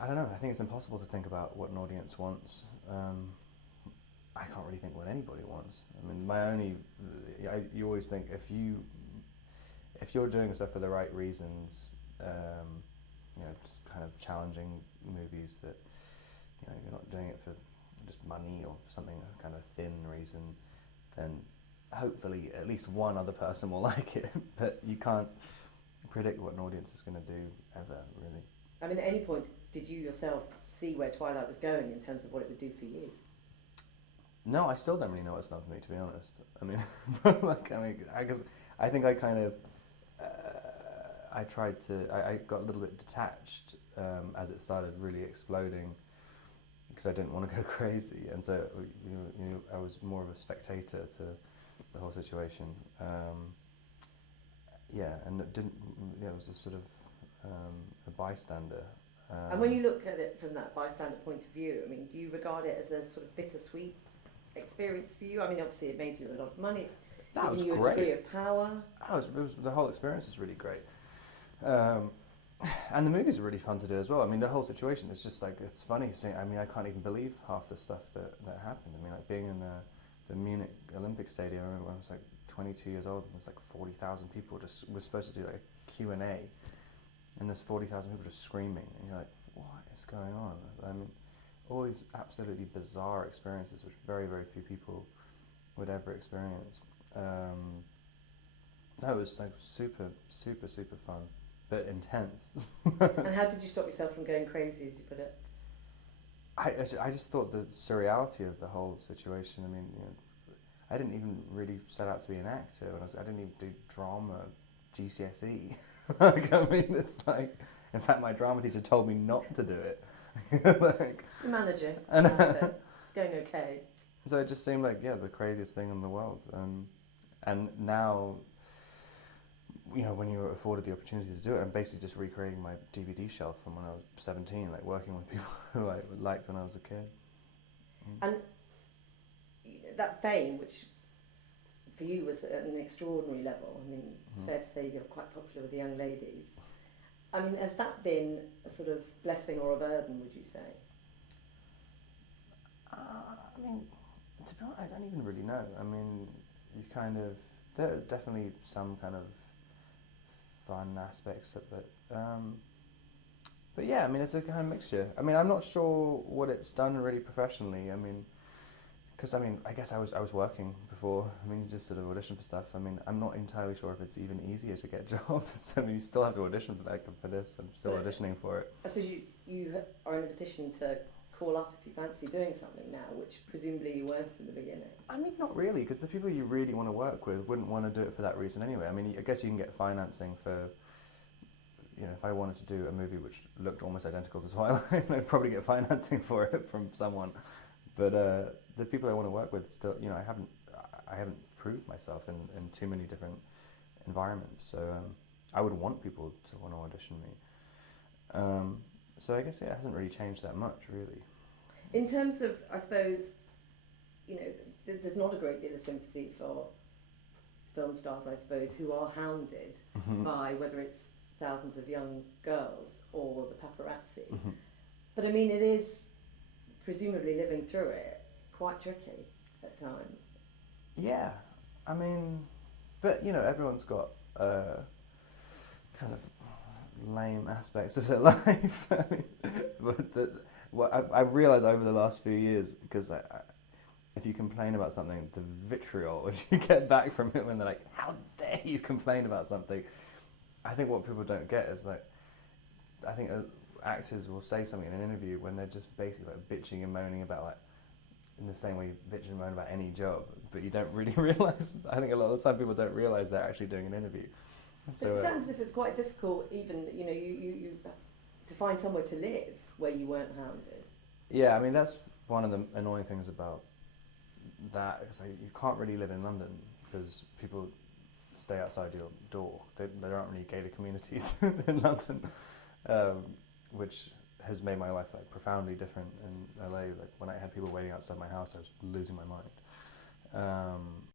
I don't know. I think it's impossible to think about what an audience wants. I can't really think what anybody wants. I mean, you always think if you're doing stuff for the right reasons, just kind of challenging movies that, you're not doing it for just money or something, a kind of thin reason, then hopefully at least one other person will like it. But you can't predict what an audience is going to do ever, really. I mean, at any point, did you yourself see where Twilight was going in terms of what it would do for you? No, I still don't really know what's done for me, to be honest. I mean, I think I kind of, I got a little bit detached as it started really exploding, because I didn't want to go crazy, and so I was more of a spectator to the whole situation. And it didn't. Yeah, it was a sort of a bystander. And when you look at it from that bystander point of view, I mean, do you regard it as a sort of bittersweet experience for you? I mean, obviously it made you a lot of money. It's given you a degree of power. The whole experience was really great. And the movies are really fun to do as well. I mean, the whole situation is just like, it's funny seeing, I mean, I can't even believe half the stuff that happened. I mean, like being in the Munich Olympic Stadium, I remember when I was like 22 years old, and there's like 40,000 people we're supposed to do like a Q&A, and there's 40,000 people just screaming, and you're like, what is going on? I mean, all these absolutely bizarre experiences which very, very few people would ever experience. That was like super, super, super fun, but intense. And how did you stop yourself from going crazy, as you put it? I just thought the surreality of the whole situation. I mean, I didn't even really set out to be an actor. I didn't even do drama, GCSE. Like, I mean, it's like, in fact, my drama teacher told me not to do it. Like, managing. It's going okay. So it just seemed like, the craziest thing in the world. And now, when you're afforded the opportunity to do it, I'm basically just recreating my DVD shelf from when I was 17, like working with people who I liked when I was a kid. And that fame, which for you was at an extraordinary level, I mean, it's fair to say you're quite popular with the young ladies. I mean, has that been a sort of blessing or a burden, would you say? I mean, to be honest, I don't even really know. I mean, there are definitely some kind of fun aspects of it. But yeah, I mean, it's a kind of mixture. I mean, I'm not sure what it's done really professionally. I mean, because I guess I was working before. I mean, you just sort of audition for stuff. I mean, I'm not entirely sure if it's even easier to get jobs. I mean, you still have to audition for this. I'm still auditioning for it. I suppose you are in a position to call up if you fancy doing something now, which presumably you weren't in the beginning. I mean, not really, because the people you really want to work with wouldn't want to do it for that reason anyway. I mean, I guess you can get financing for, if I wanted to do a movie which looked almost identical to Twilight, I'd probably get financing for it from someone. But the people I want to work with still, I haven't proved myself in too many different environments. So I would want people to want to audition me. So I guess it hasn't really changed that much, really. In terms of, I suppose, there's not a great deal of sympathy for film stars, I suppose, who are hounded by whether it's thousands of young girls or the paparazzi. But I mean, it is, presumably living through it, quite tricky at times. Yeah, I mean, but everyone's got kind of lame aspects of their life. I mean, but what I've realised over the last few years, because if you complain about something, the vitriol which you get back from it when they're like, "How dare you complain about something?" I think what people don't get is like, I think actors will say something in an interview when they're just basically like bitching and moaning about, like, in the same way you bitch and moan about any job, but you don't really realise. I think a lot of the time people don't realise they're actually doing an interview. So it sounds as if it's quite difficult, even you to find somewhere to live where you weren't hounded. Yeah, I mean that's one of the annoying things about that. Is like, you can't really live in London because people stay outside your door. There aren't really gated communities in London, which has made my life like profoundly different in LA. Like when I had people waiting outside my house, I was losing my mind.